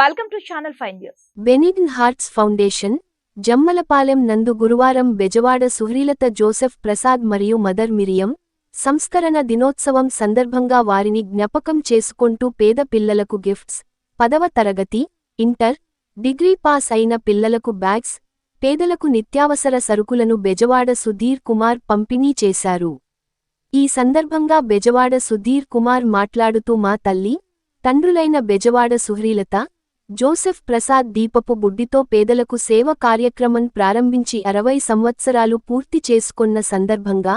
Welcome to channel five news hearts foundation Jammalapalem నందు గురువారం Bezawada Suhrilatha Joseph Prasad మరియు మదర్ మిరియం సంస్కరణ దినోత్సవం సందర్భంగా వారిని జ్ఞాపకం చేసుకుంటూ పేద పిల్లలకు గిఫ్ట్స్ పదవ తరగతి ఇంటర్ డిగ్రీ పాస్ అయిన పిల్లలకు బ్యాగ్స్ పేదలకు నిత్యావసర సరుకులను బెజవాడ సుధీర్ కుమార్ పంపిణీ చేశారు ఈ సందర్భంగా బెజవాడ సుధీర్ కుమార్ మాట్లాడుతూ మా తల్లి తండ్రులైన బెజవాడ సుహ్రీలత జోసెఫ్ ప్రసాద్ దీపపు బుడ్డితో పేదలకు సేవ కార్యక్రమం ప్రారంభించి అరవై సంవత్సరాలు పూర్తి చేసుకొన్న సందర్భంగా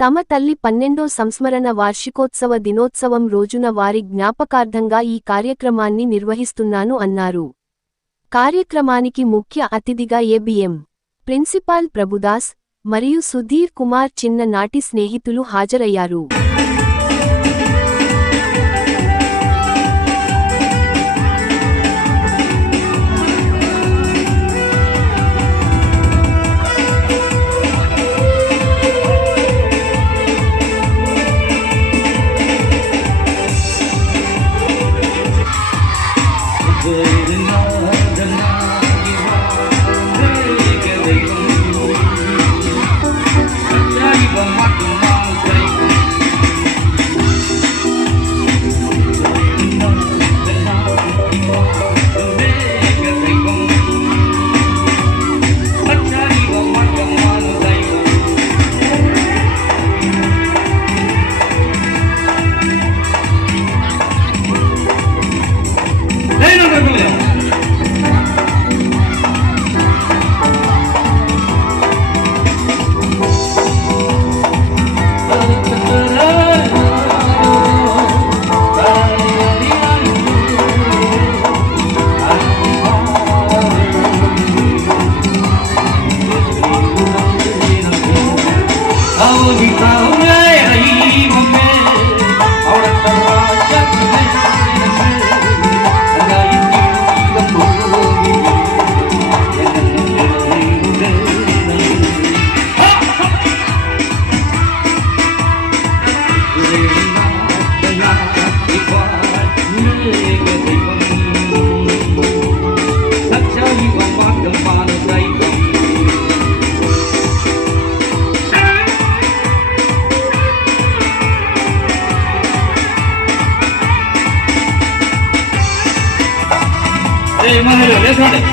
తమ తల్లి పన్నెండో సంస్మరణ వార్షికోత్సవ దినోత్సవం రోజున వారి జ్ఞాపకార్థంగా ఈ కార్యక్రమాన్ని నిర్వహిస్తున్నాను అన్నారు. కార్యక్రమానికి ముఖ్య అతిథిగా ఏబిఎం ప్రిన్సిపాల్ ప్రభుదాస్ మరియు సుధీర్ కుమార్ చిన్న నాటి స్నేహితులు హాజరయ్యారు. Everybody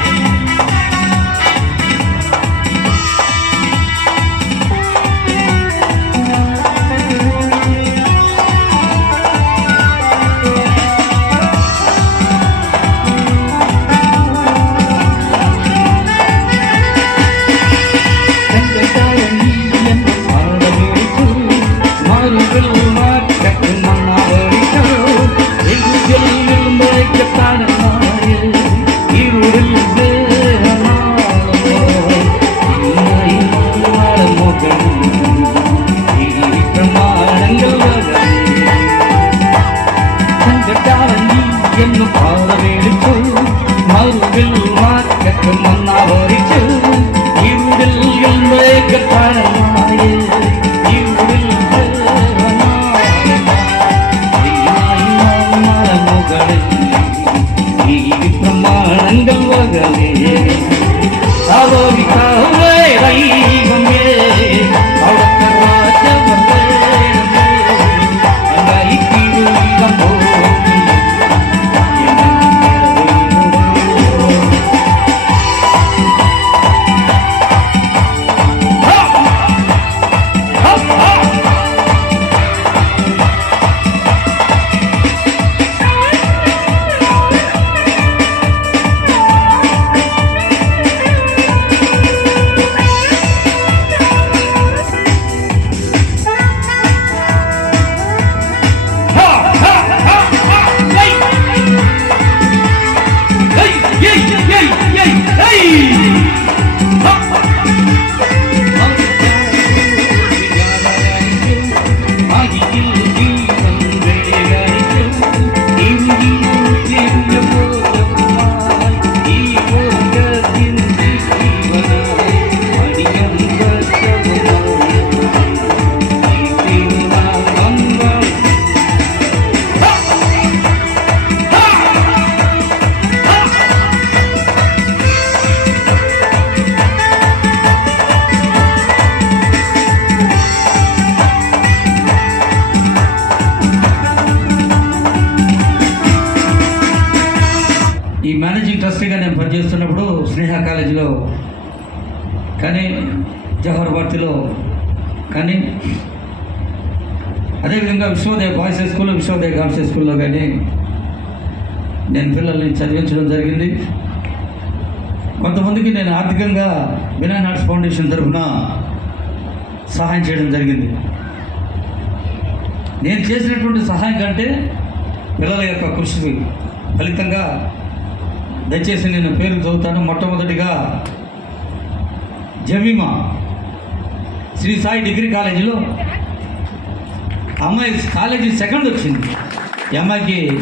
కాలేజీలో కానీ జవహర్ భారతిలో కానీ అదేవిధంగా విశ్వోదయ బాయ్స్ హై స్కూల్లో విశ్వోదయ గర్ల్స్ హై స్కూల్లో కానీ నేను పిల్లల్ని చదివించడం జరిగింది. కొంతమందికి నేను ఆర్థికంగా వినాయన్ ఆర్ట్స్ ఫౌండేషన్ తరఫున సహాయం చేయడం జరిగింది. నేను చేసినటువంటి సహాయం కంటే పిల్లల యొక్క కృషి ఫలితంగా దయచేసి నేను పేరు చదువుతాను. మొట్టమొదటిగా జమీమా. శ్రీ సాయి డిగ్రీ కాలేజీలో అమ్మాయి కాలేజీ సెకండ్ వచ్చింది. ఈ అమ్మాయికి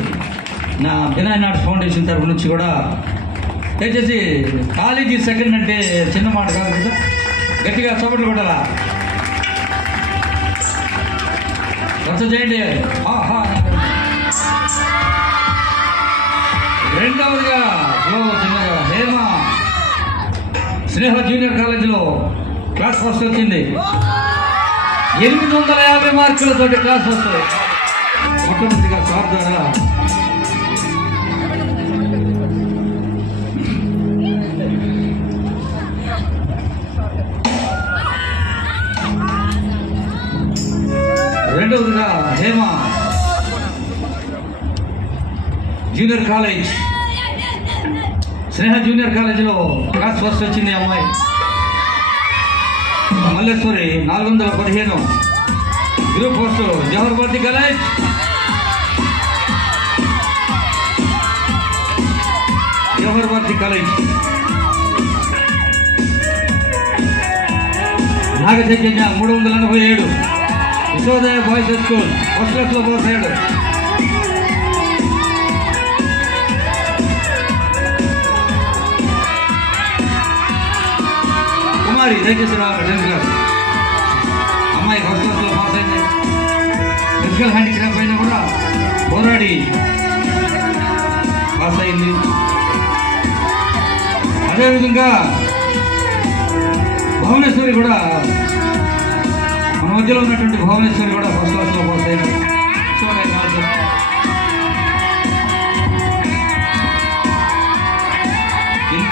నా వినాయన్ ఆర్ట్స్ ఫౌండేషన్ తరఫు నుంచి కూడా దయచేసి కాలేజీ సెకండ్ అంటే చిన్న మాట కాదు కదా. గట్టిగా చోపట్లు కొట్టాలా? రచ్చ చేయండి. రెండవదిగా చిన్నగా హేమ. స్నేహ జూనియర్ కాలేజీలో క్లాస్ ఫస్ట్ వచ్చింది. ఎనిమిది వందల యాభై మార్కులతో క్లాస్ ఫస్ట్. మొట్టమొదటిగా సార్ ద్వారా రెండవదిగా Hema. Junior college. Sneha junior కాలేజీలో క్లాస్ ఫస్ట్ వచ్చింది అమ్మాయి. మల్లేశ్వరి నాలుగు వందల పదిహేను. Group first Jawahar Bharathi college. Jawahar Bharathi college. Nagachaitanya మూడు వందల ఎనభై ఏడు. Viswodaya boys high school first క్లాస్లో పాస్ మరి దయచేసి రా టెన్త్ క్లాస్ అమ్మాయి ఫస్ట్ క్లాస్లో పాస్ అయింది ఫిజికల్ హ్యాండిక్రాఫ్ట్ అయినా కూడా పోరాడి పాస్ అయింది. అదేవిధంగా భువనేశ్వరి కూడా మన మధ్యలో ఉన్నటువంటి భువనేశ్వరి కూడా ఫస్ట్ క్లాస్లో పాస్ అయింది సో నేను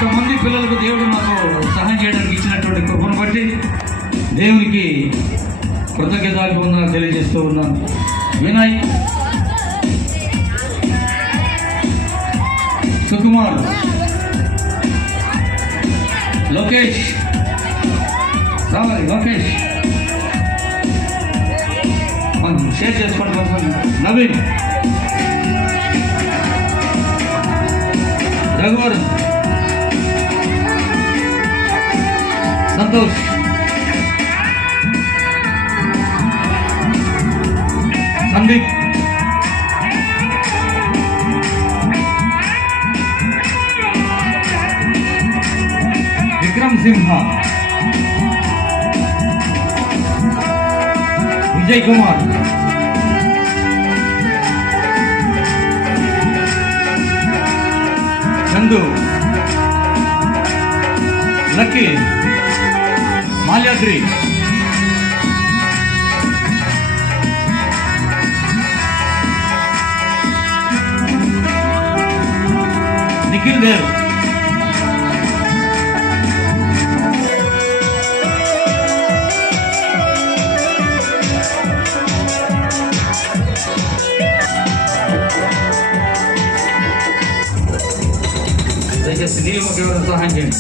ఇంతమంది పిల్లలకు దేవుడు నాకు సహాయం చేయడానికి ఇచ్చినటువంటి కృపను బట్టి దేవునికి కృతజ్ఞతాభివందనాలు తెలియజేస్తూ ఉన్నాను. వినాయ్ సుకుమార్. లోకేష్. రావాలి లోకేష్. మనం షేర్ చేసుకోవడం Naveen. Raghuvaran. Santos. Sandik. Vikram Simha. Vijay Kumar. Chandu. Lucky. Malyadri Nikhil Dev దయచేసి నీవు ఎవరైనా సహాయం చేయండి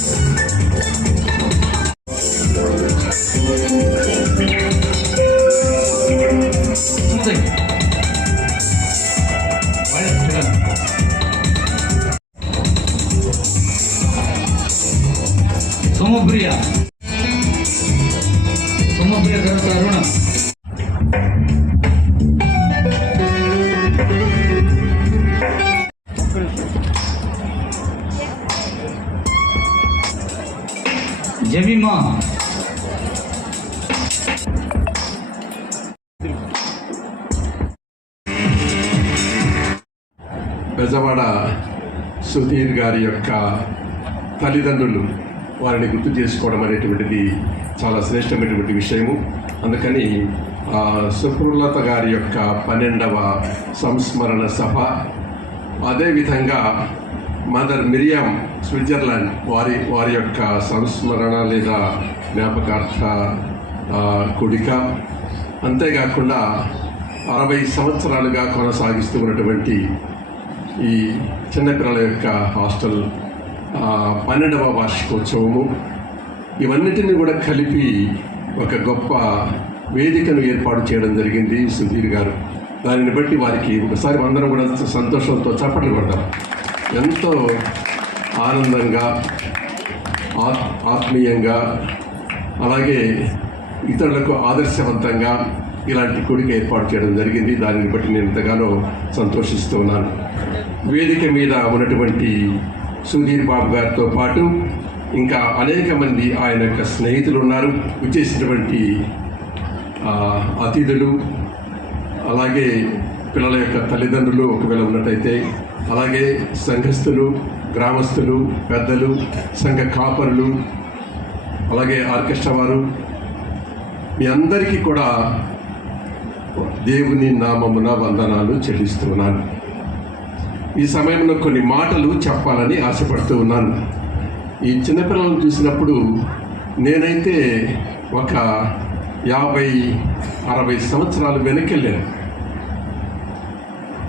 Jemima Bezawada Sudheer గారి యొక్క తల్లిదండ్రులు వారిని గుర్తు చేసుకోవడం అనేటువంటిది చాలా శ్రేష్టమైనటువంటి విషయము. అందుకని సుప్రలత గారి యొక్క పన్నెండవ సంస్మరణ సభ అదేవిధంగా మదర్ మిరియం స్విట్జర్లాండ్ వారి వారి యొక్క సంస్మరణ లేదా జ్ఞాపకార్థ కుడిక. అంతేకాకుండా అరవై సంవత్సరాలుగా కొనసాగిస్తూ ఉన్నటువంటి ఈ చిన్నపిల్లల యొక్క హాస్టల్ పన్నెండవ వార్షికోత్సవము. ఇవన్నిటిని కూడా కలిపి ఒక గొప్ప వేదికను ఏర్పాటు చేయడం జరిగింది సుధీర్ గారు. దానిని బట్టి వారికి ఒకసారి అందరం కూడా సంతోషంతో చప్పట్లు కొడతారు ఎంతో ఆనందంగా ఆత్ ఆత్మీయంగా అలాగే ఇతరులకు ఆదర్శవంతంగా ఇలాంటి కొడుకు ఏర్పాటు చేయడం జరిగింది. దానిని బట్టి నేను ఎంతగానో సంతోషిస్తూ ఉన్నాను. వేదిక మీద ఉన్నటువంటి సుధీర్ బాబు గారితో పాటు ఇంకా అనేక మంది ఆయన యొక్క స్నేహితులు ఉన్నారు. వచ్చేసినటువంటి అతిథులు అలాగే పిల్లల యొక్క తల్లిదండ్రులు ఒకవేళ ఉన్నట్టయితే అలాగే సంఘస్థులు గ్రామస్తులు పెద్దలు సంఘ కాపరులు అలాగే ఆర్కెస్ట్రా వారు మీ అందరికీ కూడా దేవుని నామమున వందనాలు చెల్లిస్తున్నాను ఈ సమయంలో కొన్ని మాటలు చెప్పాలని ఆశపడుతూ ఉన్నాను. ఈ చిన్నపిల్లలను చూసినప్పుడు నేనైతే ఒక యాభై అరవై సంవత్సరాలు వెనకెళ్ళాను.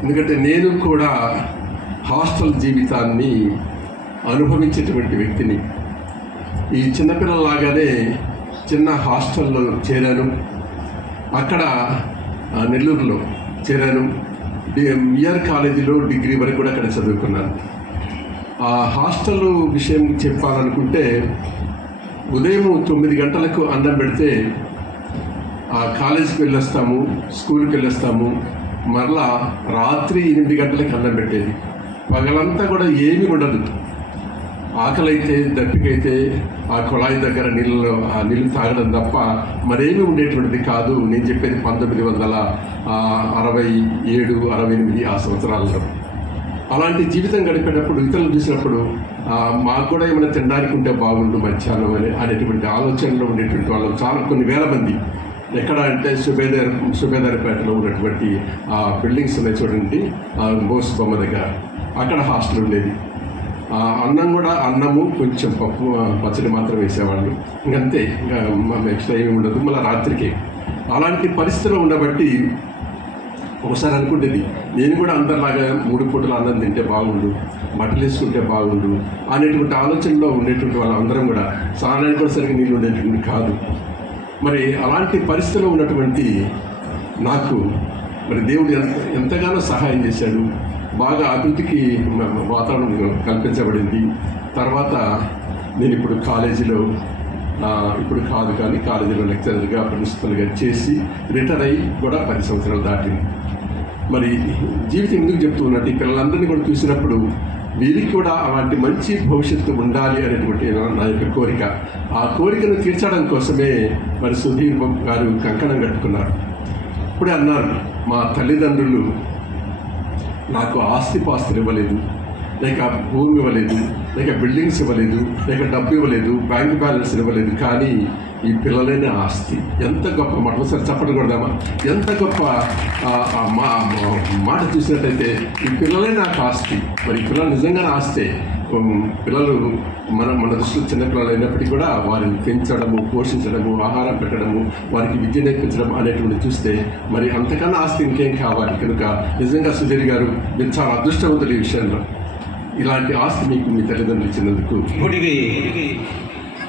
ఎందుకంటే నేను కూడా హాస్టల్ జీవితాన్ని అనుభవించేటువంటి వ్యక్తిని. ఈ చిన్నపిల్లలాగానే చిన్న హాస్టల్లో చేరాను. అక్కడ నెల్లూరులో చేరాను. ఇయర్ కాలేజీలో డిగ్రీ వరకు కూడా అక్కడ చదువుకున్నాను. ఆ హాస్టల్ విషయం చెప్పాలనుకుంటే ఉదయం తొమ్మిది గంటలకు అన్నం పెడితే ఆ కాలేజీకి వెళ్ళొస్తాము స్కూల్కి వెళ్ళొస్తాము. మరలా రాత్రి ఎనిమిది గంటలకు అన్నం పెట్టేది. పగలంతా కూడా ఏమీ ఉండదు. ఆకలైతే దప్పికైతే ఆ కుళాయి దగ్గర నీళ్ళలో ఆ నీళ్ళు తాగడం తప్ప మరేమీ ఉండేటువంటిది కాదు. నేను చెప్పేది పంతొమ్మిది వందల అరవై ఏడు అరవై ఎనిమిది ఆ సంవత్సరాలలో. అలాంటి జీవితం గడిపేటప్పుడు ఇతరులు చూసినప్పుడు మాకు కూడా ఏమైనా తినడానికి ఉంటే బాగుండు మధ్యాహ్నం అని అనేటువంటి ఆలోచనలో ఉండేటువంటి వాళ్ళు చాలా కొన్ని వేల మంది. ఎక్కడ అంటే సుబేదార్ సుబేదార్పేటలో ఉన్నటువంటి ఆ బిల్డింగ్స్ ఉన్నాయి చూడండి ఆ బొమ్మ దగ్గర. అక్కడ హాస్టల్ ఉండేది. ఆ అన్నం కూడా అన్నము కొంచెం పప్పు పచ్చడి మాత్రం వేసేవాళ్ళు. ఇంకంతే ఇంకా ఎక్స్ట్రా ఏమి ఉండదు. మళ్ళీ రాత్రికి అలాంటి పరిస్థితిలో ఉండబట్టి ఒకసారి అనుకుంటుంది నేను కూడా అందరిలాగా మూడు పూటలు అన్నం తింటే బాగుండు బట్టలు వేసుకుంటే బాగుండు అనేటువంటి ఆలోచనలో ఉండేటువంటి వాళ్ళందరం కూడా స్నానానికి కూడా సరిగ్గా నీళ్ళు ఉండేటువంటి కాదు. మరి అలాంటి పరిస్థితిలో ఉన్నటువంటి నాకు మరి దేవుడు ఎంత ఎంతగానో సహాయం చేశాడు. బాగా అభివృద్ధికి వాతావరణం కల్పించబడింది. తర్వాత నేను ఇప్పుడు కాలేజీలో ఇప్పుడు కాదు కానీ కాలేజీలో లెక్చరర్గా ప్రిన్సిపల్గా చేసి రిటైర్ అయ్యి కూడా పది సంవత్సరాలు దాటింది. మరి జీవితం ఎందుకు చెప్తూ ఉన్నట్టు పిల్లలందరినీ కూడా చూసినప్పుడు వీరికి కూడా అలాంటి మంచి భవిష్యత్తు ఉండాలి అనేటువంటి నా- యొక్క కోరిక. ఆ కోరికను తీర్చడం కోసమే మరి సుధీర్ గారు కంకణం కట్టుకున్నారు. ఇప్పుడే అన్నారు మా తల్లిదండ్రులు నాకు ఆస్తిపాస్తులు ఇవ్వలేదు లేక భూమి ఇవ్వలేదు లేక బిల్డింగ్స్ ఇవ్వలేదు లేక డబ్బు ఇవ్వలేదు బ్యాంక్ బ్యాలెన్స్ ఇవ్వలేదు కానీ ఈ పిల్లలైన ఆస్తి. ఎంత గొప్ప మాట. ఒకసారి చెప్పడం కొడదామా? ఎంత గొప్ప మా మాట చూసినట్టయితే ఈ పిల్లలే నాకు ఆస్తి. మరి ఈ పిల్లలు నిజంగా ఆస్తే పిల్లలు మన మన దృష్టిలో చిన్నపిల్లలు అయినప్పటికీ కూడా వారిని పెంచడము పోషించడము ఆహారం పెట్టడము వారికి విద్య నేర్పించడం అనేటువంటి చూస్తే మరి అంతకన్నా ఆస్తి ఇంకేం కావాలి? కనుక నిజంగా సుధీర్ గారు మీరు చాలా అదృష్టవంతులు ఈ విషయంలో. ఇలాంటి ఆస్తి మీకు మీ తల్లిదండ్రులు ఇచ్చినందుకు. ఇప్పటికి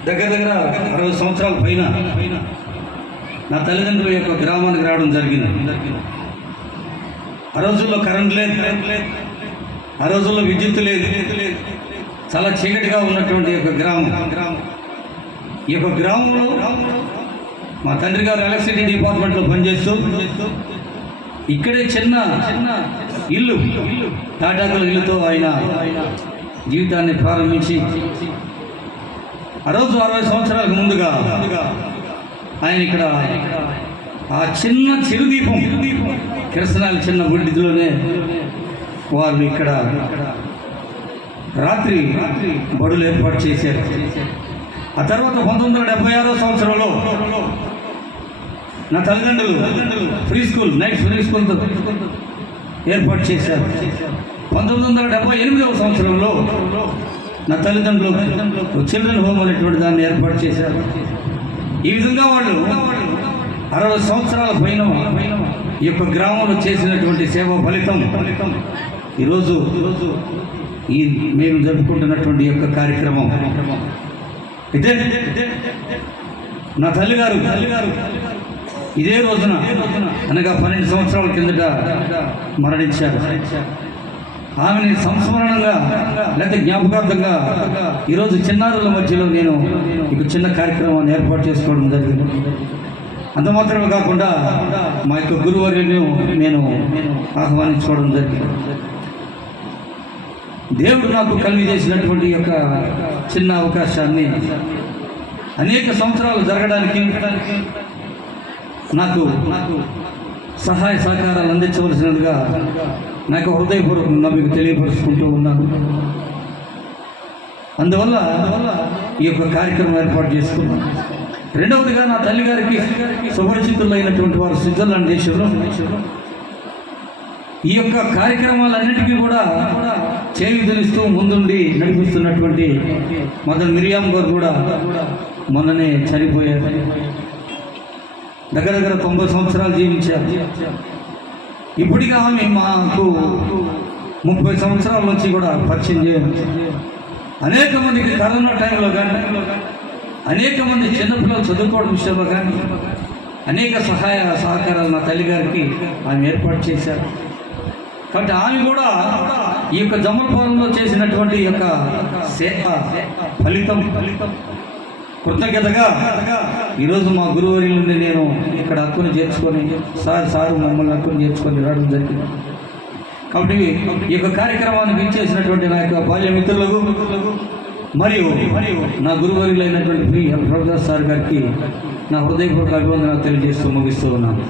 దగ్గర దగ్గర అరవై సంవత్సరాల పైన నా తల్లిదండ్రుల యొక్క గ్రామానికి రావడం జరిగింది. ఆ రోజుల్లో కరెంట్ లేదు. ఆ రోజుల్లో విద్యుత్ లేదు. చాలా చీకటిగా ఉన్నటువంటి యొక్క గ్రామం. ఈ యొక్క గ్రామంలో మా తండ్రి గారు ఎలక్ట్రిసిటీ డిపార్ట్మెంట్లో పనిచేస్తూ ఇక్కడే చిన్న చిన్న ఇల్లు తాటాకుల ఇల్లుతో ఆయన జీవితాన్ని ప్రారంభించి ఆ రోజు అరవై సంవత్సరాలకు ముందుగా ఆయన ఇక్కడ ఆ చిన్న చిరుదీపం కిరసనాల చిన్న గుడ్డిలోనే వారు ఇక్కడ రాత్రి బడులు ఏర్పాటు చేశారు. ఆ తర్వాత పంతొమ్మిది వందల డెబ్బై ఆరో సంవత్సరంలో నా తల్లిదండ్రులు free school night free school ఏర్పాటు చేశారు. పంతొమ్మిది వందల డెబ్బై ఎనిమిదవ సంవత్సరంలో నా తల్లిదండ్రులు చిల్డ్రన్ హోమ్ అనేటువంటి దాన్ని ఏర్పాటు చేశారు. ఈ విధంగా వాళ్ళు అరవై సంవత్సరాల పైన ఈ యొక్క గ్రామంలో చేసినటువంటి సేవ ఫలితం ఈరోజు ఈ మేము జరుపుకుంటున్నటువంటి యొక్క కార్యక్రమం. ఇదే నా తల్లిగారు. తల్లిగారు ఇదే రోజున అనగా పన్నెండు సంవత్సరాల కిందట మరణించారు. ఆమెని సంస్మరణంగా లేకపోతే జ్ఞాపకార్థంగా ఈరోజు చిన్నారుల మధ్యలో నేను ఇక చిన్న కార్యక్రమాన్ని ఏర్పాటు చేసుకోవడం జరిగింది. అంత మాత్రమే కాకుండా మా యొక్క గురువర్యుని నేను ఆహ్వానించుకోవడం జరిగింది. దేవుడు నాకు కలిగి చేసినటువంటి యొక్క చిన్న అవకాశాన్ని అనేక సంవత్సరాలు జరగడానికి నాకు నాకు సహాయ సహకారాలు అందించవలసినదిగా నాకు హృదయపూర్వకంగా మీకు తెలియపరుచుకుంటూ ఉన్నాను. అందువల్ల ఈ యొక్క కార్యక్రమం ఏర్పాటు చేసుకున్నాను. రెండవదిగా నా తల్లి గారికి సుపరిచితులైనటువంటి వారు స్విట్జర్లాండ్ దేశంలో ఈ యొక్క కార్యక్రమాలన్నిటికీ కూడా చేయుదనిస్తూ ముందుండి నడిపిస్తున్నటువంటి మదర్ మిరియాం గారు కూడా మొన్ననే చనిపోయారు. దగ్గర దగ్గర తొంభై సంవత్సరాలు జీవించారు. ఇప్పటికీ ఆమె మాకు ముప్పై సంవత్సరాల నుంచి కూడా పరిచయం చేయాలి అనేక మందికి కరోనా టైంలో కానీ అనేక మంది చిన్నపిల్లలు చదువుకోవడం విషయంలో కానీ అనేక సహాయ సహకారాలు నా తల్లిగారికి ఆమె ఏర్పాటు చేశారు. కాబట్టి ఆమె కూడా ఈ యొక్క జమలపురంలో చేసినటువంటి ఈ యొక్క సేవ ఫలితం ఫలితం కృతజ్ఞతగా ఈరోజు మా గురువారి నుండి నేను ఇక్కడ హక్కును చేర్చుకొని సార్ సారు మమ్మల్ని హక్కును చేర్చుకొని రావడం జరిగింది. కాబట్టి ఈ యొక్క కార్యక్రమాన్ని ఇచ్చేసినటువంటి నా యొక్క బాల్య మిత్రులకు మరియు మరియు నా గురువర్యులైనటువంటి అయినటువంటి ప్రొఫెసర్ సార్ గారికి నా హృదయపూర్వక అభివందనాలు తెలియజేస్తూ ముగిస్తూ ఉన్నాను.